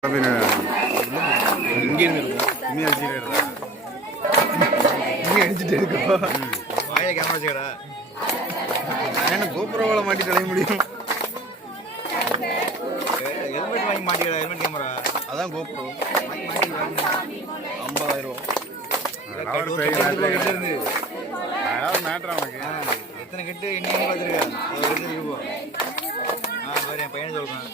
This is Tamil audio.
இங்கே அடிச்சுட்டு இருக்கோம். வாயில கேமரா வச்சுக்கடா. என்ன கோபுரோவில் மாட்டிட்டு அலைய முடியும்? ஹெல்மெட் வாங்கி மாட்டிக்கடா. ஹெல்மெட் கேமரா அதான் கோபுரோ 50,000 எத்தனை கெட்டு என்ன பார்த்துருக்கேன். என் பையனை சொல்றேன்.